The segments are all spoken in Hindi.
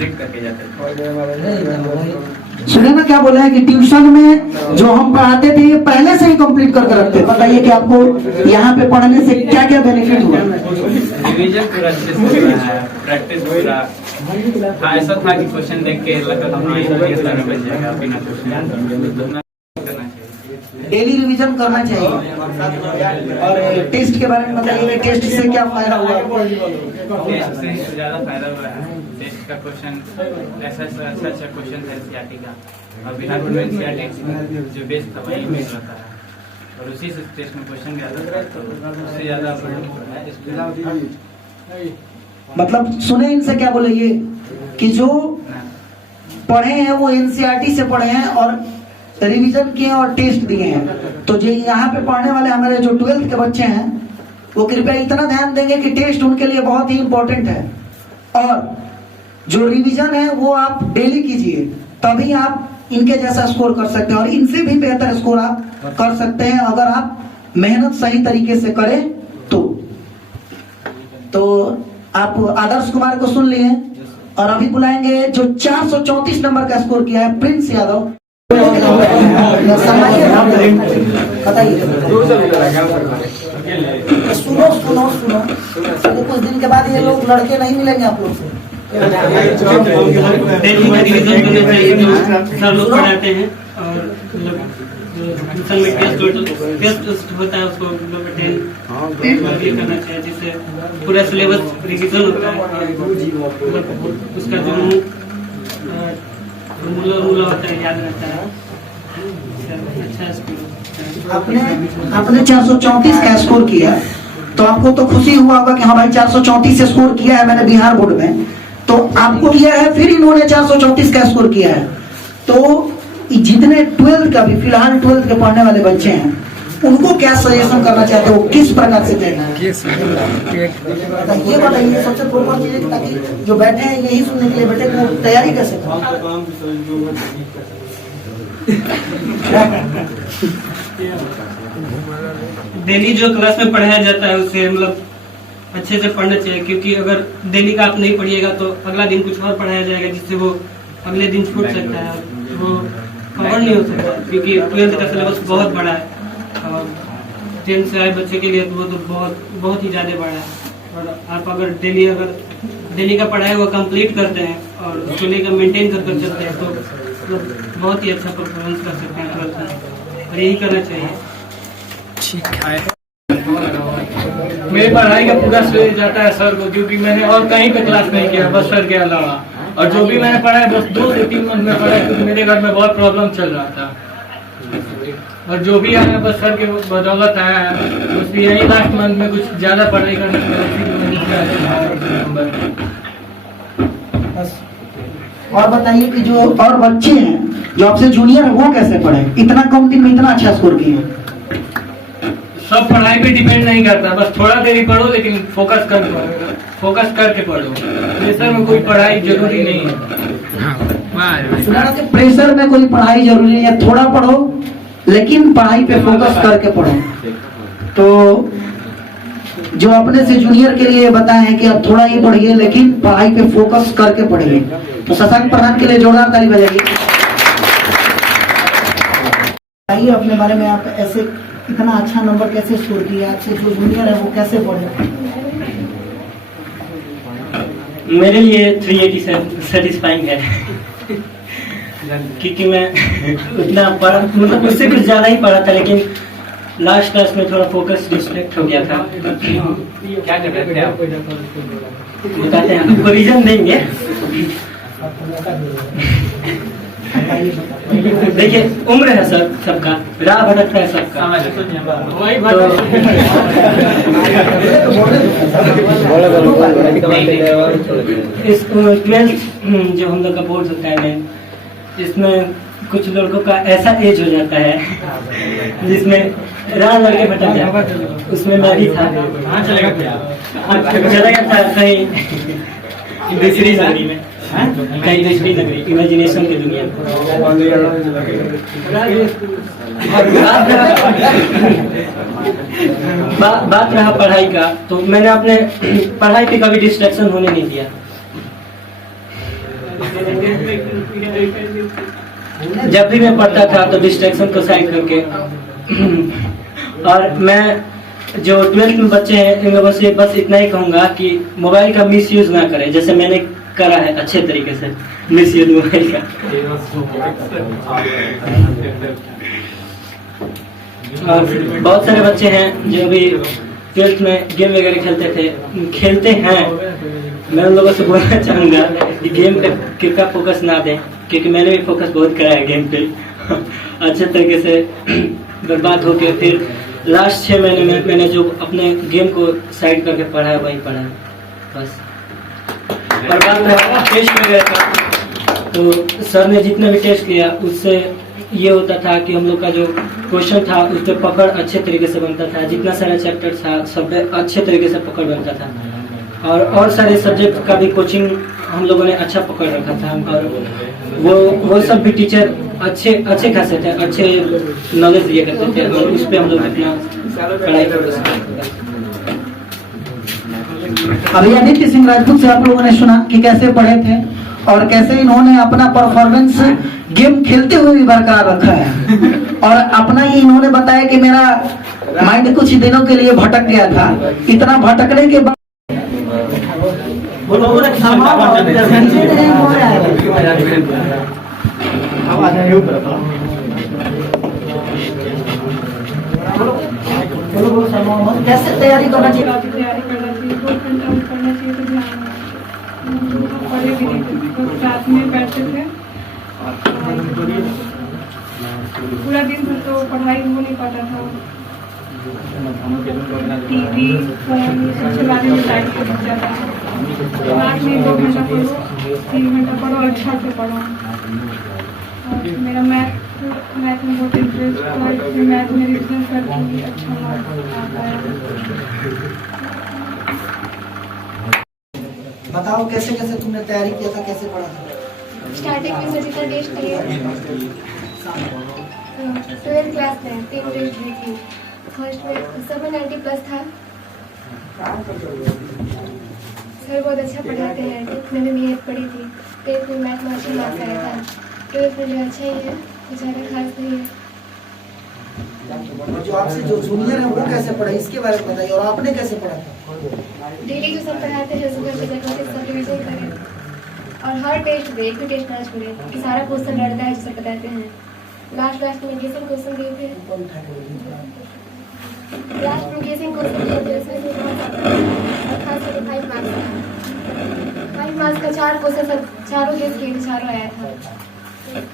करके जाते थे। सुने ना क्या बोला है कि ट्यूशन में जो हम पढ़ाते थे ये पहले से ही कंप्लीट करके रखते। बताइए कि आपको यहाँ पे पढ़ने से क्या क्या बेनिफिट हुआ? रिवीजन पूरा अच्छे से हो रहा है, प्रैक्टिस पूरा। हाँ, ऐसा था कि क्वेश्चन देख के लगा था हाँ ये बन जाएगा बिना क्वेश्चन। डेली रिवीजन करना चाहिए। और टेस्ट के बारे में बताइए, टेस्ट से क्या फायदा हुआ? टेस्ट से ज्यादा फायदा हुआ है। टेस्ट का क्वेश्चन ऐसा क्वेश्चन है एनसीईआरटी का, और बिहार में एनसीईआरटी जो बेस था वही मिल रहा था, और उसी से टेस्ट में क्वेश्चन गया था, तो उससे ज्यादा मतलब सुने इनसे क्या बोले ये कि जो पढ़े हैं वो एनसीईआरटी से पढ़े हैं और रिवीजन किए और टेस्ट दिए हैं। तो जो यहाँ पे पढ़ने वाले हमारे जो 12th के बच्चे हैं वो कृपया इतना ध्यान देंगे कि टेस्ट उनके लिए बहुत ही इम्पोर्टेंट है, और जो रिवीजन है वो आप डेली कीजिए, तभी आप इनके जैसा स्कोर कर सकते हैं, और इनसे भी बेहतर स्कोर आप कर सकते हैं अगर आप मेहनत सही तरीके से करें तो आप आदर्श कुमार को सुन लिए, और अभी बुलाएंगे जो 434 नंबर का स्कोर किया है, प्रिंस यादव। बताइए। सुनो सुनो सुनो, कुछ दिन के बाद ये लोग लड़के नहीं मिलेंगे आप लोग से। डेली का रिवीजन करना चाहिए, जो सब लोग पढ़ाते हैं, और ट्यूशन में टेस्ट होता है उसको अटेंड करना चाहिए, जिससे पूरा सिलेबस रिवीजन होता है। उसका जो मूला होता है याद रहता है। अच्छा स्कोर आपने 434 का स्कोर किया, तो आपको तो खुशी हुआ होगा कि हाँ भाई 434 से स्कोर किया है मैंने बिहार बोर्ड में, तो आपको किया है, फिर इन्होंने 434 का स्कोर किया है। तो जितने 12th का भी फिलहाल 12th के पढ़ने वाले बच्चे हैं उनको क्या सजेशन करना चाहते हो, किस प्रकार से देना है ये बताइए। सबसे प्रमुख चीज है ताकि जो बैठे हैं यही सुनने के लिए बैठे वो तैयारी कैसे करें। डेली जो क्लास में पढ़ाया जाता है उससे मतलब अच्छे से पढ़ना चाहिए, क्योंकि अगर डेली का आप नहीं पढ़िएगा तो अगला दिन कुछ और पढ़ाया जाएगा, जिससे वो अगले दिन छूट सकता है, वो कवर नहीं हो सकता, क्योंकि 12th का सिलेबस बहुत बड़ा है, और 10th से आए बच्चे के लिए वो तो बहुत ही ज़्यादा बड़ा है। और आप अगर डेली का पढ़ाई वो कंप्लीट करते हैं और उसको लेकर मेंटेन कर चलते हैं तो बहुत ही अच्छा परफॉर्मेंस कर सकते हैं 12th में, और यही करना चाहिए। ठीक है। मेरी पढ़ाई का पूरा श्रेय जाता है सर को, क्योंकि मैंने और कहीं पे क्लास नहीं किया बस सर के अलावा, और जो भी मैंने पढ़ा है बस 2 से 3 मंथ में पढ़ा है, क्योंकि मेरे घर में बहुत प्रॉब्लम चल रहा था, और जो भी आया बस सर के बदौलत आया है। बस यही लास्ट मंथ में कुछ ज्यादा पढ़ाई करने के और बताइए कि जो और बच्चे हैं जो आपसे जूनियर है वो कैसे पढ़े, इतना कम दिन में इतना अच्छा स्कोर किए? सब पढ़ाई पे डिपेंड नहीं करता, बस थोड़ा देर ही पढ़ो, लेकिन फोकस करके पढ़ो। प्रेशर में कोई पढ़ाई जरूरी नहीं है। प्रेशर में कोई पढ़ाई जरूरी नहीं है, थोड़ा पढ़ो लेकिन पढ़ाई पे फोकस करके पढ़ो। तो जो अपने से जूनियर के लिए बताए हैं कि आप थोड़ा ही पढ़िए लेकिन पढ़ाई पे फोकस करके पढ़िए। तो शशांक प्रधान के लिए जोरदार ताली बजाइए। बताइए अपने बारे में, आप ऐसे इतना अच्छा नंबर कैसे स्कोर किया, आपसे जो जूनियर है वो कैसे पढ़े? मेरे लिए 380 सेटिस्फाइंग है, क्योंकि मैं उतना पढ़ा, मतलब उससे कुछ ज्यादा ही पढ़ा था, लेकिन लास्ट क्लास में थोड़ा फोकस डिस्ट्रैक्ट हो गया था। क्या कर रहे थे आप? बताते हैं, आपको रीजन देंगे। देखिए उम्र है सर सबका, राह भटकता है सबका, वही इस 12th जो हम लोग का बोर्ड होता है, इसमें कुछ लड़कों का ऐसा एज हो जाता है जिसमें राह लड़के भटक जाते, उसमें मैं भी था। चला गया था कहीं दूसरी नगरी में, कहीं दूसरी नगरी, इमेजिनेशन की दुनिया। बात रहा पढ़ाई का, तो मैंने अपने पढ़ाई पे कभी डिस्ट्रैक्शन होने नहीं दिया। जब भी मैं पढ़ता था तो डिस्ट्रैक्शन को साइड करके और मैं जो 12th में बच्चे हैं इन लोगों से बस इतना ही कहूँगा कि मोबाइल का मिस यूज ना करें, जैसे मैंने करा है अच्छे तरीके से मिस यूज मोबाइल का। और बहुत सारे बच्चे हैं जो अभी 12th में गेम वगैरह खेलते हैं, मैं उन लोगों से बोलना चाहूँगा कि गेम पे का फोकस ना दें, क्योंकि मैंने भी फोकस बहुत करा है गेम पे अच्छे तरीके से बर्बाद होके फिर लास्ट 6 महीने में मैंने जो अपने गेम को साइड करके पढ़ा है वही पढ़ा है बस। और बात रहा टेस्ट वगैरह का, तो सर ने जितने भी टेस्ट लिया उससे ये होता था कि हम लोग का जो क्वेश्चन था उस पर पकड़ अच्छे तरीके से बनता था, जितना सारा चैप्टर था सब पे अच्छे तरीके से पकड़ बनता था और सारे सब्जेक्ट का भी कोचिंग हम लोगों ने अच्छा पकड़ रखा था और वो सब भी टीचर अच्छे खासे थे, अच्छे नॉलेज दिया करते थे और उस पर हम लोग अपना पढ़ाई करते। अभी आदित्य सिंह राजपूत से आप लोगों ने सुना कि कैसे पढ़े थे और कैसे इन्होंने अपना परफॉर्मेंस गेम खेलते हुए भी बरकरार रखा है और अपना ही इन्होंने बताया कि मेरा माइंड कुछ दिनों के लिए भटक गया था, इतना भटकने के बाद कैसे तैयारी करना चाहिए? पढ़े भी नहीं थे, साथ में बैठते थे पूरा दिन भर तो पढ़ाई हो नहीं पाता था। टीवी फोन सब चलाने में टाइम लग जाता है। रात में 2 घंटा पढ़ो, 3 घंटा पढ़ो और अच्छा से पढ़ो। और मेरा मैथ में बहुत इंटरेस्ट था, इसलिए मैथ में रिविजन करके अच्छा मार्क्स आता है। बताओ कैसे कैसे तुमने तैयारी किया था, कैसे पढ़ा था? स्टार्टिंग में मुझे इतना टेस्ट किया 12th क्लास में 3 टेस्ट दी थी। फर्स्ट में 790 प्लस था। सर बहुत अच्छा पढ़ाते हैं, 10th में भी मैथ पढ़ी थी, 10th में मैथ में अच्छा मार्क्स आया था, 12th में भी अच्छा ही है, कुछ ज़्यादा खास नहीं है। जो आपसे जो जूनियर है वो कैसे पढ़ा, इसके बारे में बताइए। और आपने कैसे पढ़ा था? डेली जो सर पढ़ाते हैं उसको घर पे जाकर सब रिविजन करें और हर टेस्ट में एक भी टेस्ट ना छोड़ें कि सारा क्वेश्चन लड़ता है जो सर बताते हैं। लास्ट में गेसिंग क्वेश्चन दिए थे, लास्ट में गेसिंग क्वेश्चन दिए थे, उसमें से और खास करके 5 मार्क्स का 5 मार्क्स का 4 क्वेश्चन सब चारों गेस किए थे, चारों आया था।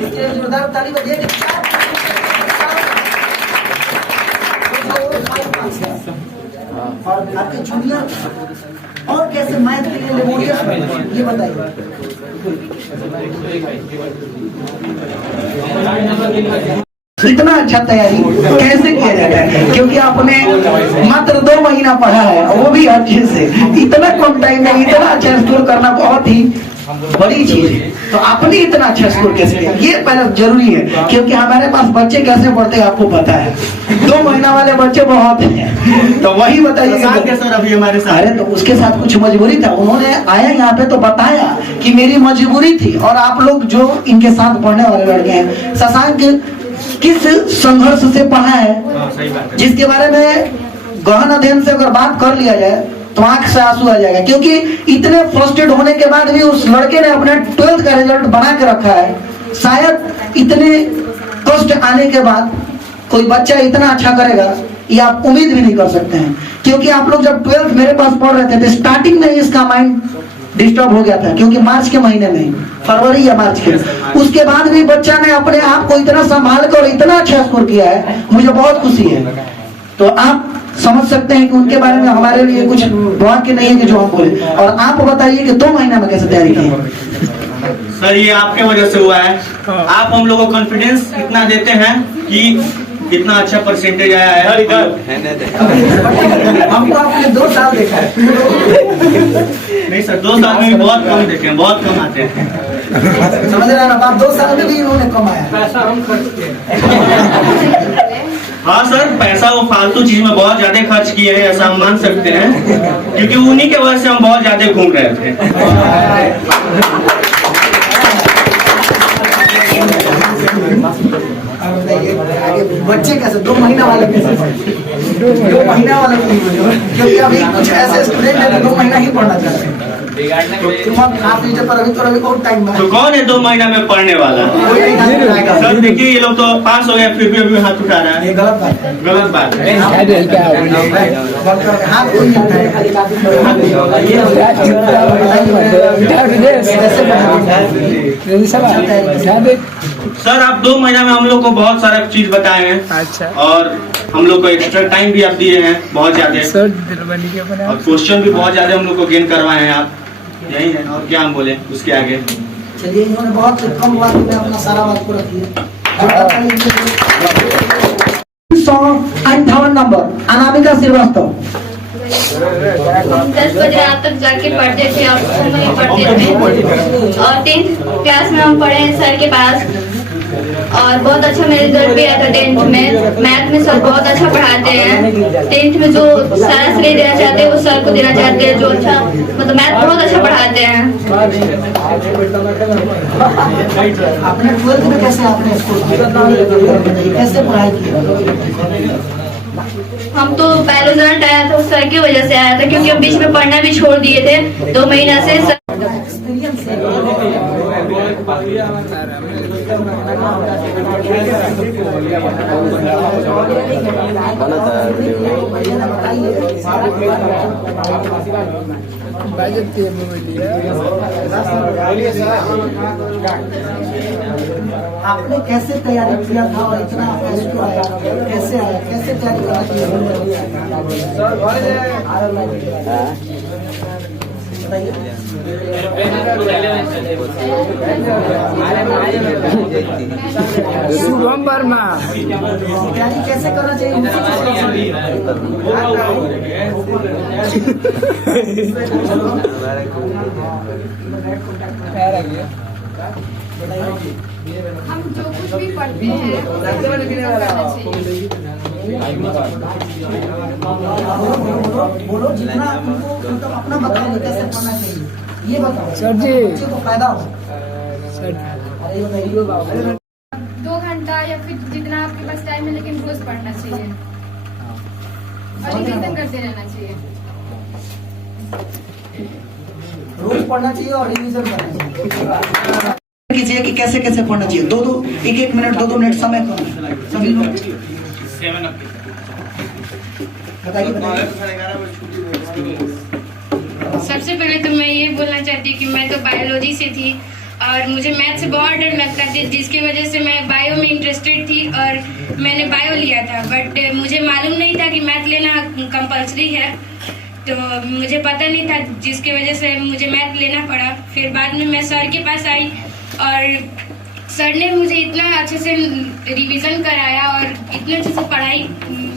इसके जोरदार ताली बजाइए। और आपके जूनियर और कैसे मैथ के लिए लेबोरियस ये बताइए। इतना अच्छा तैयारी कैसे किया जाता है? क्योंकि आपने मात्र 2 महीना पढ़ा है, वो भी अच्छे से, इतना कम टाइम में इतना अच्छा स्कोर करना बहुत ही बड़ी चीज है। तो आपने इतना अच्छा स्कोर कैसे किया, ये पहले जरूरी है, क्योंकि हमारे पास बच्चे कैसे पढ़ते हैं आपको पता है। 2 महीना वाले बच्चे बहुत हैं, तो वही बताइए सर। अभी हमारे साथ, अरे तो उसके साथ कुछ मजबूरी था, उन्होंने आया यहाँ पे तो बताया कि मेरी मजबूरी थी। और आप लोग जो इनके साथ पढ़ने वाले लड़के हैं, शशांक किस संघर्ष से पढ़ा है, जिसके बारे में गहन अध्ययन से अगर बात कर लिया जाए तो आंख से आंसू आ जाएगा। क्योंकि इतने फ्रस्ट्रेट होने के बाद भी उस लड़के ने अपने 12th का रिजल्ट बना के रखा है। शायद इतने कष्ट आने के बाद कोई बच्चा इतना अच्छा करेगा ये आप उम्मीद भी नहीं कर सकते हैं। क्योंकि आप लोग जब 12th मेरे पास पढ़ रहे थे तो स्टार्टिंग में इसका माइंड डिस्टर्ब हो गया था, क्योंकि मार्च के महीने में, फरवरी या मार्च के, उसके बाद भी बच्चा ने अपने आप को इतना संभाल कर इतना अच्छा स्कोर किया है, मुझे बहुत खुशी है। तो आप समझ सकते हैं कि उनके बारे में हमारे लिए कुछ दुआ के नहीं है कि जो हम बोले। और आप बताइए कि 2 महीना में कैसे तैयारी की? सर ये आपके वजह से हुआ है। आप हम लोगों को कॉन्फिडेंस इतना देते हैं कि इतना अच्छा परसेंटेज आया है। हमको आपने 2 साल देखा है। नहीं सर, 2 साल में भी बहुत कम देखे हैं, बहुत कम आते हैं। समझ रहे हैं ना आप? 2 साल में भी इन्होंने कमाया। पैसा हम खर्च किए। हाँ सर, पैसा वो फालतू चीज में बहुत ज्यादा खर्च किए हैं, ऐसा हम मान सकते हैं, क्योंकि उन्हीं के वजह से हम बहुत ज्यादा घूम रहे थे। अभी कुछ ऐसे स्टूडेंट है जो 2 महीना ही पढ़ना चाहते हैं, तो तुम अब हाथ नीचे पर अभी बहुत टाइम तो कौन है 2 महीना में पढ़ने वाला? कोई नहीं हाथ उठाएगा। सर देखिए ये लोग तो पास हो गए फिर भी अभी हाथ उठा रहा ये है, गलत बात है। गलत बात है। हाथ कोई नहीं उठाएगा, खाली सर आप 2 महीना में हम लोग को बहुत सारा चीज बताए हैं। अच्छा और हम लोग को एक्स्ट्रा टाइम भी आप दिए हैं बहुत ज्यादा, सर दिलबनी के बना और क्वेश्चन भी बहुत ज्यादा हम लोग को गेन करवाए हैं आप। यही है, और क्या हम बोले उसके आगे। चलिए इन्होंने बहुत कम बात में अपना सारा बात को रख दिया। 58 नंबर अनामिका श्रीवास्तव। 10 बजे रात तक जाके पढ़ते थे और स्कूल में भी पढ़ते थे। और 10th क्लास में हम पढ़े हैं सर के पास और बहुत अच्छा मेरा रिजल्ट भी आया था 10th में। मैथ में सर बहुत अच्छा पढ़ाते हैं। 10th में जो सारा श्रेय देना चाहते हैं वो सर को देना चाहते हैं, जो अच्छा मतलब मैथ बहुत अच्छा पढ़ाते हैं। आपने 12th में कैसे आपने स्कूल कैसे पढ़ाई की? हम तो पहले रिजल्ट आया था उस सर की वजह से आया था, क्योंकि हम बीच में पढ़ना भी छोड़ दिए थे 2 महीना से। आपने कैसे तैयारी किया था और इतना फर्स्ट आया, कैसे आया, कैसे तैयारी करना शुभम वर्मा तैयारी कैसे करना चाहिए? हम जो कुछ भी पढ़ते हैं बोलो जितना तुमको मतलब अपना बताओ कैसे पढ़ना चाहिए ये बताओ सर जी। बच्चे को फायदा हो। सर अरे ये बताइए 2 घंटा या फिर जितना आपके पास टाइम है, लेकिन रोज पढ़ना चाहिए और रिवीजन करते रहना चाहिए। रोज पढ़ना चाहिए और रिवीजन करना चाहिए। कीजिए कि कैसे कैसे पढ़ना चाहिए। 1-1 मिनट 2-2 मिनट समय कम सभी लोग बताइए। सबसे पहले तो मैं ये बोलना चाहती हूँ कि मैं तो बायोलॉजी से थी और मुझे मैथ से बहुत डर लगता था, जिसकी वजह से मैं बायो में इंटरेस्टेड थी और मैंने बायो लिया था। बट मुझे मालूम नहीं था कि मैथ लेना कंपलसरी है, तो मुझे पता नहीं था, जिसकी वजह से मुझे मैथ लेना पड़ा। फिर बाद में मैं सर के पास आई और सर ने मुझे इतना अच्छे से रिवीजन कराया और इतने अच्छे से पढ़ाई,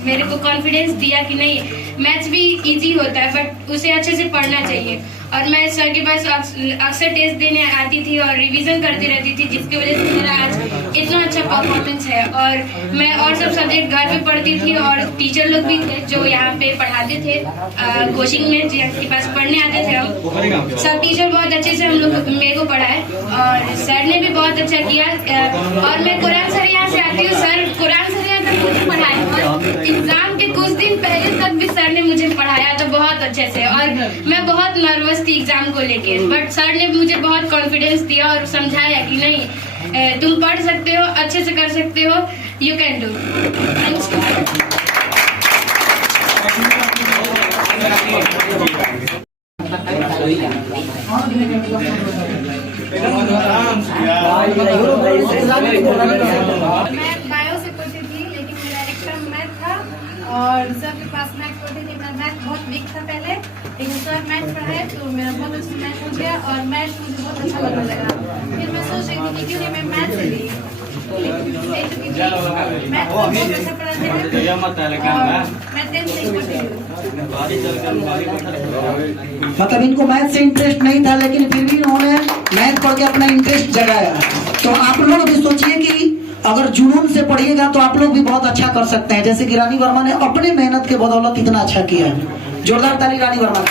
मेरे को कॉन्फिडेंस दिया कि नहीं मैथ्स भी इजी होता है बट उसे अच्छे से पढ़ना चाहिए। और मैं सर के पास अक्सर टेस्ट देने आती थी और रिवीजन करती रहती थी, जिसकी वजह से मेरा आज इतना अच्छा परफॉर्मेंस है। और मैं और सब सब्जेक्ट घर पे पढ़ती थी और टीचर लोग भी थे जो यहाँ पे पढ़ाते थे कोचिंग में, जिनके पास पढ़ने आते थे हम सब टीचर बहुत अच्छे से हम लोग मेरे को पढ़ाए और सर ने भी बहुत अच्छा किया। और मैं कुरान सरिया से आती हूँ, सर कुरान सरिया तक मुझे पढ़ाए और एग्जाम के कुछ दिन पहले तक भी सर ने मुझे पढ़ाया था बहुत अच्छे से। और मैं बहुत नर्वस थी एग्जाम को लेके, बट सर ने मुझे बहुत कॉन्फिडेंस दिया और समझाया कि नहीं तुम पढ़ सकते हो, अच्छे से कर सकते हो, यू कैन डू। मैं बायो से पढ़ती थी, लेकिन मेरा एक्स्ट्रा मैथ था और सर के पास मैथ पढ़ती थी। मेरा मैथ बहुत वीक था पहले, लेकिन सर मैथ पढ़ाए तो मेरा बहुत अच्छा मैथ हो गया और मैथ मुझे बहुत अच्छा लगने लगा। फिर मैं सोच रही थी कि क्यों नहीं मैं मैथ से ली, लेकिन नहीं चुकी थी। मैथ बहुत अच्छा पढ़ाते हैं और मैं 10th से ही पढ़ती हूँ। मतलब इनको मैथ से इंटरेस्ट नहीं था, लेकिन फिर भी इन्होंने मैथ पढ़ के अपना इंटरेस्ट जगाया। तो आप लोग भी सोचिए कि अगर जुनून से पढ़िएगा तो आप लोग भी बहुत अच्छा कर सकते हैं, जैसे कि रानी वर्मा ने अपने मेहनत के बदौलत इतना अच्छा किया है। जोरदार ताली रानी वर्मा को।